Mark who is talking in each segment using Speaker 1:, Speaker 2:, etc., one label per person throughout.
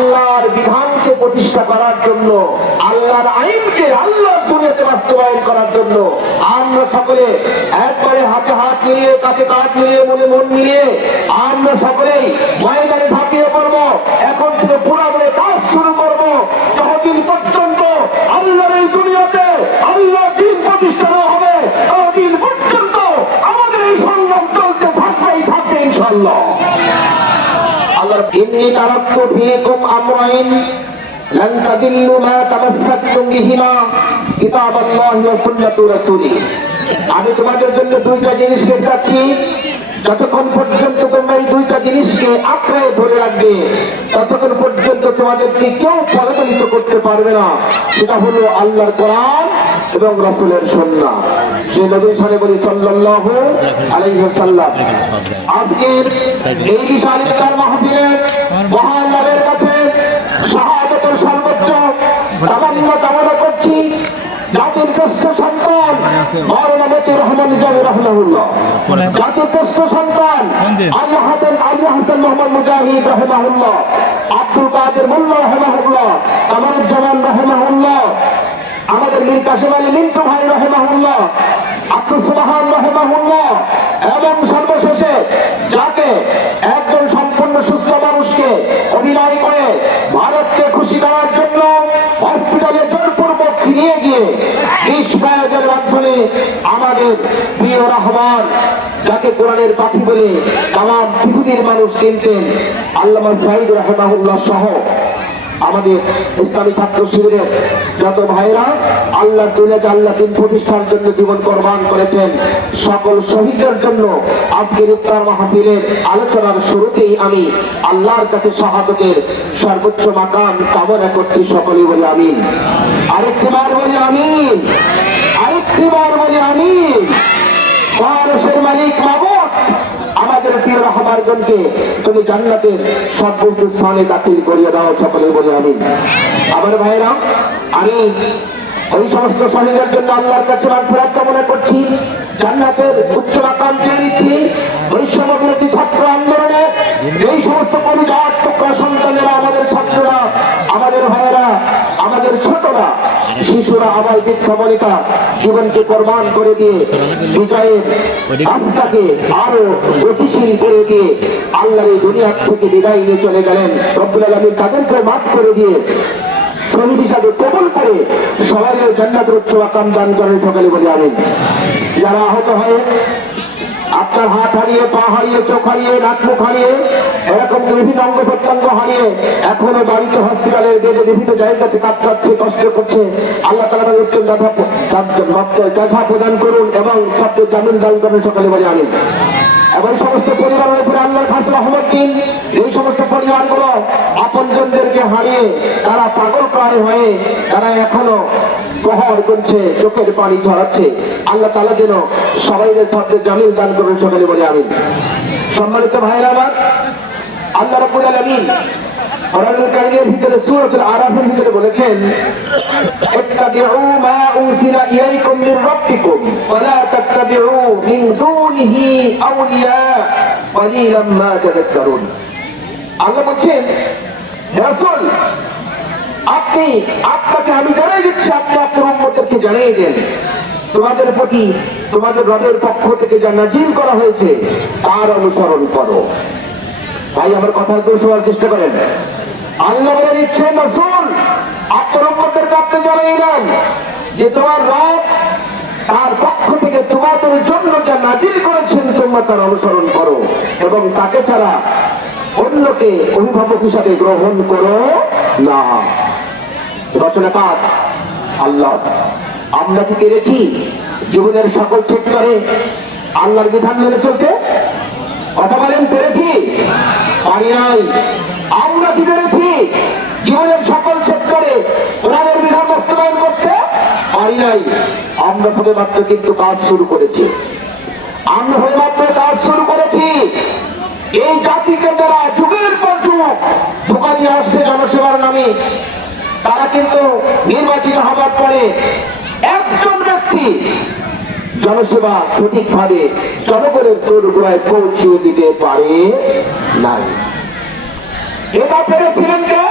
Speaker 1: আল্লাহর বিধানকে প্রতিষ্ঠা করার জন্য, আল্লাহর আইনকে আল্লাহর দুনিয়াতে বাস্তবায়ন করার জন্য, আমরা সকলে একবারে হাতে হাত মিলিয়ে কাছে কাঁধ মিলিয়ে, মনে মন মিলিয়ে আমরা সকলেই ময়দানে ঝাঁপিয়ে পড়ব। এখন থেকে পুরাদমে কাজ শুরু করব। ততদিন পর্যন্ত আল্লাহর এই দুনিয়াতে আল্লাহ দিন প্রতিষ্ঠা না হবে, ততদিন পর্যন্ত আমাদের এই সংগ্রাম চলতে থাকবেই, থাকবে ইনশাল্লাহ আমি তোমাদের জন্য দুইটা জিনিস যতক্ষণ পর্যন্ত তোমরা এই দুইটা জিনিসকে আঁকড়ে ধরে রাখবে, ততক্ষণ পর্যন্ত তোমাদেরকে কেউ পরাজিত করতে পারবে না। সেটা হলো আল্লাহর কোরআন এবং রাসূলের সুন্নাহ। সেই নবীর সালে বলি সাল্লাল্লাহু আলাইহি ওয়াসাল্লাম। আজকের এই বিশাল ইফতার মাহফিলে মহান নবের কাছে শাহাদাতের সর্বোচ্চ তামান্না কামনা করছি। জাতির শ্রেষ্ঠ সন্তান মতি রহমান জামি রহমাহুল্লাহ। জাতির শ্রেষ্ঠ সন্তান আল্লাহ হাসান আল্লাহ হাসান মোহাম্মদ মুজাহিদ রহমাহুল্লাহ। আব্দুল কাদের মোল্লা রহমাহুল্লাহ। কামারুজ্জামান রহমাহুল্লাহ। আমাদের মীর কাশিম আলী মিন্টু ভাই রহেমাহুল্লাহ। আব্দুল সুবহান রহেমাহুল্লাহ, এবং সর্বশেষে যাকে একজন সম্পূর্ণ সুস্থ মানুষকে অভিনয় করে ভারতকে খুশি করার জন্য হসপিটালে জোরপূর্বক নিয়ে গিয়ে বিষ প্রয়োগের মাধ্যমে আমাদের প্রিয় রহমান, যাকে কোরআনের পাখি বলে তাম পৃথিবীর মানুষ চিনতেন, আল্লামা সাইদ রহমাহুল্লাহ সহ আমাদের ইসলামী ছাত্র শিবিরের যত ভাইরা আল্লাহ দুনিয়াকে আল্লাহ দিন প্রতিষ্ঠার জন্য জীবন কোরবান করেছেন, সকল শহীদদের জন্য আজকের ইফতার মাহফিলের আলোচনার শুরুতেই আমি আল্লাহর কাছে শাহাদতের সর্বোচ্চ মাকাম কামনা করছি সকলেই বলে আমিন। আরেকটি বার বলে আমিন। আরেকটি বার বলে আমিন। মালিক মাবুদ আমাদের প্রিয় রহমানগণকে তুমি জান্নাতের সর্বোচ্চ স্থানে দাখিল করিয়ে দাও, সকলে বলে আমি আমার ভাইরা আমি ওই সমস্ত শহীদের জন্য আল্লাহর কাছে মাগফিরাত কামনা করছি। জান্নাতের উচ্চ চেয়ে নিচ্ছি। বৈষম্য বিরোধী ছাত্র আন্দোলনে এই সমস্ত পরিবার সন্তানেরা আমাদের ছাত্ররা, আমাদের ভাইয়েরা, আমাদের ছোটরা, শিশুরা আবার বৃক্ষবনিকা জীবনকে কোরবান করে দিয়ে, বিজয়ের রাস্তাকে আরও গতিশীল করে দিয়ে আল্লাহ এই দুনিয়া থেকে বিদায় নিয়ে চলে গেলেন। রব্বুল আলমী তাদেরকে মাফ করে দিয়ে শহীদ হিসাবে কবল করে সবাই জান্নাতের উচ্চ আকাম দান করেন সকালে বলে আমি যারা আহত হয়ে আপনার হাত হারিয়ে, পা হারিয়ে, চোখ হারিয়ে, নাক মুখ হারিয়ে, এরকম বিভিন্ন অঙ্গ প্রত্যঙ্গ হারিয়ে এখনও বাড়িতে হসপিটালের বেডে বিভিন্ন জায়গাতে কাতরাচ্ছে কষ্ট করছে, আল্লাহ তালা তাদের উচ্চ দেখা প্রদান করুন এবং সবচেয়ে জামিন দান করেন সকালে বলে আমি এবং সমস্ত পরিবারের উপরে আল্লাহর খাস রহমত দিন। এই সমস্ত পরিবারগুলো আপনজনদেরকে হারিয়ে তারা পাগল প্রায় হয়ে, তারা এখনও প্রহর করছে চোখের পানি ঝরাচ্ছে। আল্লাহ তালা যেন সবাই শব্দে জামিল দান করুন, সকালে বলে আমি সম্মানিত ভাইরা আমার, আল্লাহ রাব্বুল আলামিন ভিতরে বলেছেন আউলিয়া আল্লাহ বলছেন আপনি আপনাকে আমি জানাই দিচ্ছি আপনি আপনার উম্মতদেরকে জানিয়ে দেন। তোমাদের প্রতি, তোমাদের রবের পক্ষ থেকে যা নাজিল করা হয়েছে, তার অনুসরণ করো। ভাই, আমার কথা একটু চেষ্টা করেন। আল্লাহ আপনার আপনি জানিয়ে দেন যে তোমার রব তার পক্ষ থেকে তোমাদের জন্য যা নাজিল করেছেন, তোমরা তার অনুসরণ করো এবং তাকে ছাড়া অন্যকে অভিভাবক হিসাবে গ্রহণ করো না। রচনা কার আল্লাহ। আমরা কি পেরেছি জীবনের সকল সেক্টরে আল্লাহর বিধান মেনে চলতে? কথা বলেন, পেরেছি? পারি নাই। আমরা কি পেরেছি জীবনের সকল সেক্টরে কোরআনের বিধান বাস্তবায়ন করতে? পারি নাই। আমরা সবে মাত্র কিন্তু কাজ শুরু করেছি। আমরা মাত্র কাজ শুরু করেছি। এই জাতিকে যারা যুগের পর যুগ দিয়ে আসছে জনসেবার নামে তারা কিন্তু নির্বাচিত হওয়ার পরে একজন ব্যক্তি জনসেবা সঠিকভাবে জনগণের তরুগুড়ায় পৌঁছিয়ে দিতে পারে নাই। এটা পেরেছিলেন কে?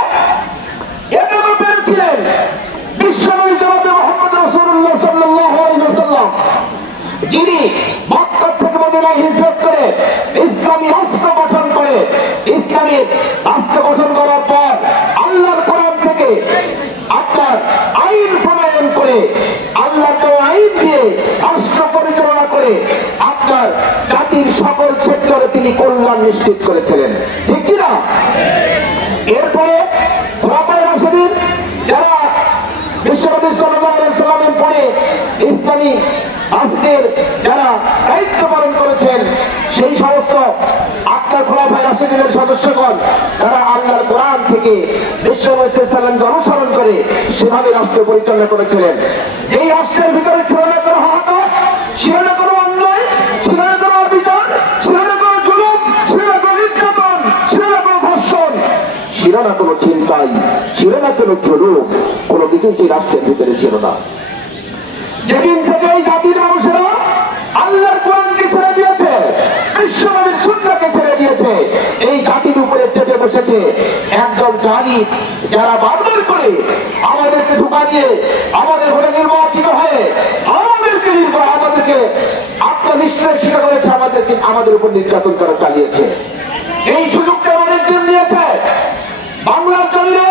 Speaker 1: এটা পেরেছিলেন বিশ্বনবী জনাবে মোহাম্মদ রাসূলুল্লাহ সাল্লাল্লাহু যিনি মক্কা থেকে মদিনায় হিজরত করে আপনার জাতির সকল সেক্টরে তিনি কল্যাণ নিশ্চিত করেছিলেন। ঠিক কিনা? এরপরে সদস্যগণ, তারা থেকে করে সেভাবে রাষ্ট্র পরিচালনা করেছিলেন। এই রাষ্ট্রের ভিতরে ছিল না চিন্তাই ছিল না কোনো জরুর কোনো কিছু সেই রাষ্ট্রের ভিতরে ছিল না। যেদিন থেকে এই জাতির মানুষেরা আল্লাহর কোরআনকে ছেড়ে দিয়েছে, বিশ্বনবীর সুন্নাহকে ছেড়ে দিয়েছে, এই জাতির উপরে চেপে বসেছে একদল জানি যারা বারবার করে আমাদেরকে দিয়ে আমাদের নির্বাচিত হয়ে আমাদেরকে আমাদেরকে করেছে, আমাদেরকে আমাদের উপর নির্যাতন করা চালিয়েছে। এই সুযোগটা অনেকদিন নিয়েছে বাংলার জমিনে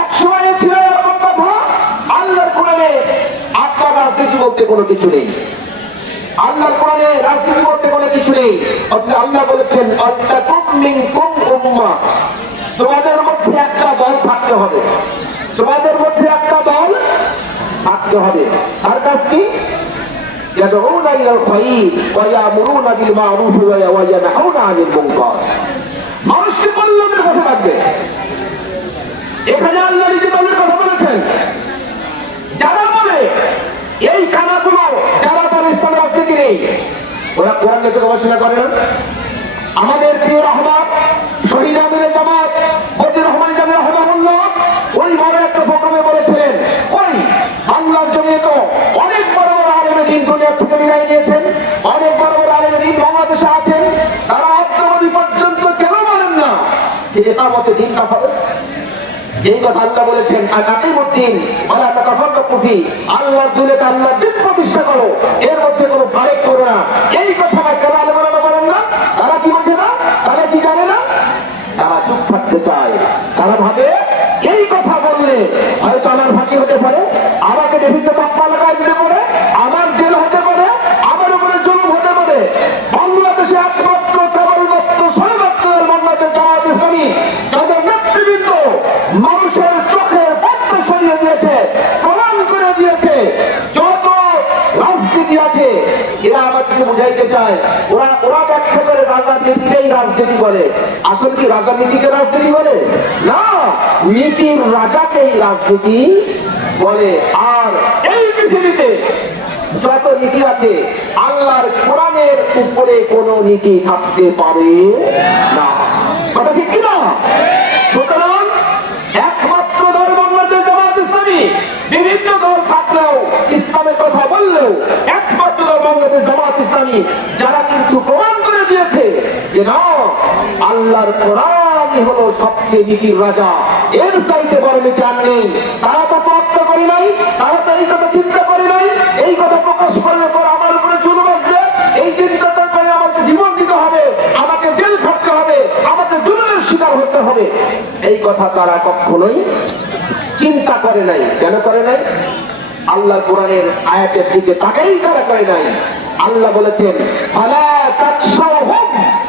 Speaker 1: এক সময় ছিল এরকম কথা আল্লাহর কোরআনে আপনার রাজনীতি বলতে কোনো কিছু নেই আল্লাহর কোরআনে রাজনীতি বলতে কোনো কিছু নেই অথচ আল্লাহ বলেছেন অত্যাকুম মিনকুম উম্মাহ তোমাদের মধ্যে একটা দল থাকতে হবে তোমাদের মধ্যে একটা দল থাকতে হবে আর কাজ কি يدعون الى الخير ويامرون بالمعروف وينهون عن المنكر মানুষকে কল্যাণের কথা রাখবে গবেষণা আমাদের প্রিয় রহমান, শহীদ আমিরের জামাত রহমান ওই একটা প্রোগ্রামে বলেছিলেন, ওই বাংলার জমিয়ে তো অনেক বড় বড় দিন থেকে বিদায় নিয়েছেন, অনেক বড় বড় দিন বাংলাদেশে আছেন, তারা পর্যন্ত কেন বলেন না? যে এটা মতে দিন যেই কথা আল্লাহ বলেছেন, আর নাতিমুদ্দিন ওরা টাকা ফন্ড কুফি আল্লাহ দূরে আল্লাহ দিন প্রতিষ্ঠা করো, এর মধ্যে কোনো ব্রেক করো না। এই কথা চায়। তারা ভাবে এই কথা বললে, হয়তো আমার ফাঁকি হতে পারে, আমাকে বিভিন্ন পাপ্পা লাগাই দিতে পারে, আমার জেল হতে পারে, আমার উপরে জুলুম হতে পারে। বাংলাদেশে একমাত্র কেবলমাত্র সবেমাত্র বাংলাদেশ জামাত ইসলামী, যাদের নেতৃবৃন্দ মানুষের চোখের পত্র সরিয়ে দিয়েছে, প্রমাণ করে দিয়েছে, যত রাজনীতি আছে, এরা আমাদেরকে বুঝাইতে চায়, ওরা রাজনীতি বলে? আসলে কি রাজনীতিকে রাজনীতি বলে? না, নীতির রাজাকেই রাজনীতি বলে। আর এই পৃথিবীতে যত নীতি আছে, আল্লাহর কোরআনের উপরে কোনো নীতি থাকতে পারে না। কথা ঠিক কিনা? সুতরাং একমাত্র জামাত ইসলামী, বিভিন্ন দল থাকলেও ইসলামের কথা বললেও একমাত্র দল বাংলাদেশ জামাত ইসলামী, যারা কিন্তু প্রমাণ আল্লাহর কোরআনই হলো সবচেয়ে নীতির রাজা। এর চাইতে বড় নীতি আর নেই। তারা তো তত্ত্ব করে নাই, তারা তো এই কথা চিন্তা করে নাই, এই কথা প্রকাশ করলে পর আমার উপরে জুলুম আসবে, এই চিন্তাটা করে আমাকে জীবন দিতে হবে, আমাকে জেল থাকতে হবে, আমাকে জুলুমের শিকার হতে হবে। এই কথা তারা কখনোই চিন্তা করে নাই। কেন করে নাই? আল্লাহ কোরআনের আয়াতের দিকে তাকাই তারা করে নাই। আল্লাহ বলেছেন, ফালা তাকশাউহুম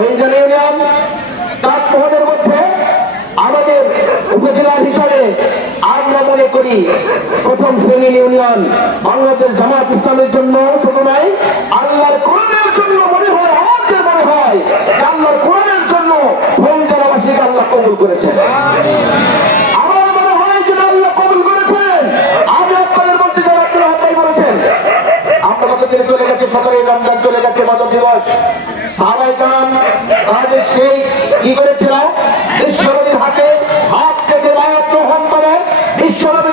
Speaker 1: হরিজন ইউনিয়ন চাঁদ মধ্যে আমাদের উপজেলার হিসাবে আমরা মনে করি প্রথম শ্রেণির ইউনিয়ন বাংলাদেশ জামাত ইসলামের জন্য শুধু নাই, আল্লাহর কোরআনের জন্য মনে হয়, আমাদের মনে হয় আল্লাহর কোরআনের জন্য হরিজনবাসীকে আল্লাহ কবুল করেছেন। চলে গেছে সতেরোই রমজান চলে গেছে মাদক দিবস। সাহাবাই কাম সেই কি করেছিল? হাতে হাত থেকে গ্রহণ করে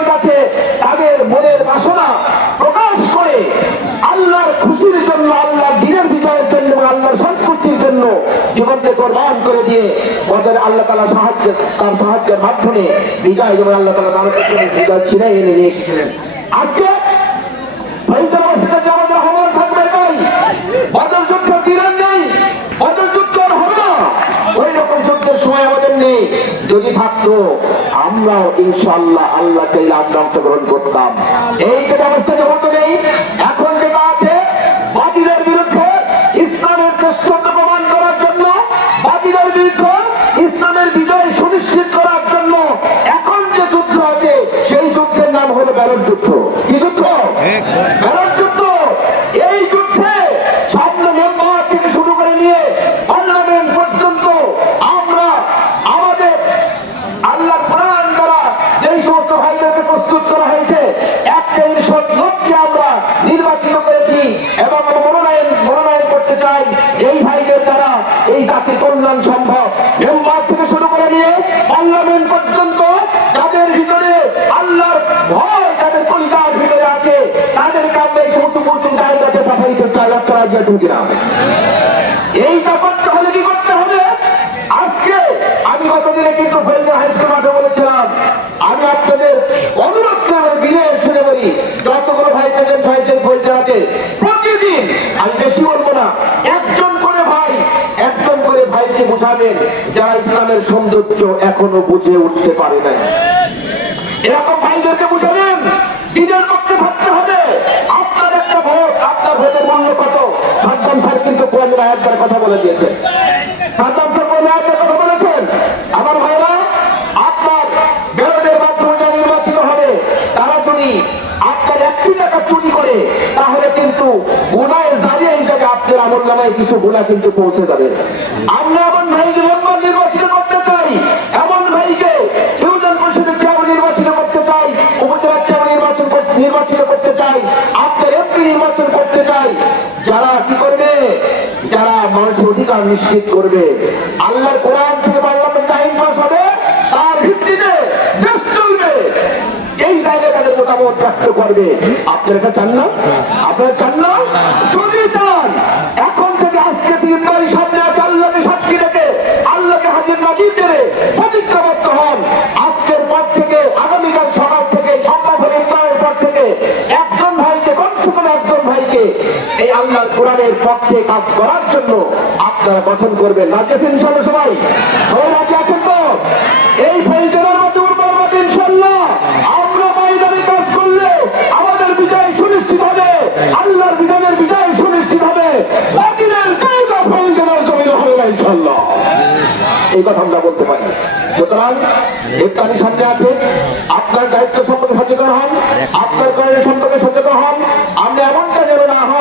Speaker 1: কাছে তাদের মনের বাসনা প্রকাশ করে আল্লাহর খুশির জন্য, আল্লাহর দিনের বিজয়ের জন্য আল্লাহর জন্য জীবনকে কোরবান করে দিয়ে ওদের আল্লাহ তালা সাহায্য, তার সাহায্যের মাধ্যমে বিজয় যেমন আল্লাহ তালা করছিলেন বিজয় এনে নিয়ে এসেছিলেন। আজকে থাকতো আমরাও ইনশাল্লাহ আল্লাহকে আমরা অংশগ্রহণ করতাম। এই ব্যবস্থা যখন নেই আমি কিন্তু ফেলতে হাই স্কুল মাঠে বলেছিলাম। আমি আপনাদের অনুরোধ করে বিনয় শুনে বলি, যতগুলো ভাই প্রেজেন্ট হয়েছেন ফেলতে হাতে প্রতিদিন, আমি বেশি বলব না, একজন করে ভাই, একজন করে ভাইকে বোঝাবেন যারা ইসলামের সৌন্দর্য এখনও বুঝে উঠতে পারে নাই। এরকম ভাইদেরকে বুঝাবেন দিনের পক্ষে থাকতে হবে, আপনার একটা ভোট, আপনার ভোটের মূল্য কত? সাদ্দাম স্যার কিন্তু কোরআনের আয়াতের কথা বলে দিয়েছেন সাদ্দাম স্যার আয়াতের আপনার কিছু গুণা কিন্তু পৌঁছে যাবে। আমরা এমন ভাইকে মেম্বার নির্বাচিত করতে চাই। এমন ভাইকে ইউনিয়ন পরিষদের চেয়ারম্যান নির্বাচিত করতে চাই, উপজেলার চেয়ারম্যান নির্বাচন নির্বাচিত করতে চাই, আপনার এমপি নির্বাচন করতে চাই। যারা কি করবে? যারা মানুষের অধিকার নিশ্চিত করবে। আল্লাহর কোরআন থেকে পার্লামেন্ট আইন পাস হবে, তার ভিত্তিতে দেশ চলবে। এই জায়গায় তাদের মতামত ব্যক্ত করবে। আপনারা এটা চান না? আপনারা চান না? যদি এই আল্লাহর কোরআনের পক্ষে কাজ করার জন্য আপনারা গঠন করবেন। রাজ্য সবাই। সবাই আছেন তো? এই হবে এই বলতে পারি আছে। আপনার দায়িত্ব সম্পর্কে সচেতন হন। আপনার কারণে সম্পর্কে সচেতন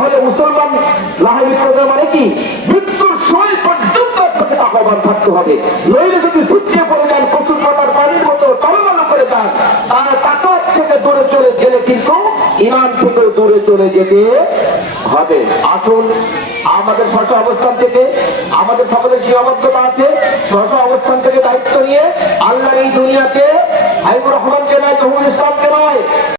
Speaker 1: তাহলে মুসলমান না হয়ে মানে কি? মৃত্যুর সময় পর্যন্ত আপনাকে তাকওয়াবান থাকতে হবে। নইলে যদি ছিটকে পড়ে যান কচুর পাতার পানির মতো টলমল করে যান তাহলে তাকওয়া থেকে দূরে চলে গেলে কিন্তু ইমান থেকে দূরে চলে যেতে হবে। আসুন, আমাদের স্ব অবস্থান থেকে, আমাদের সকলের সীমাবদ্ধতা আছে। স্ব অবস্থান থেকে দায়িত্ব নিয়ে আল্লাহর এই দুনিয়াতে হাইবুর রহমানকে নয় জহুর ইসলামকে নয়।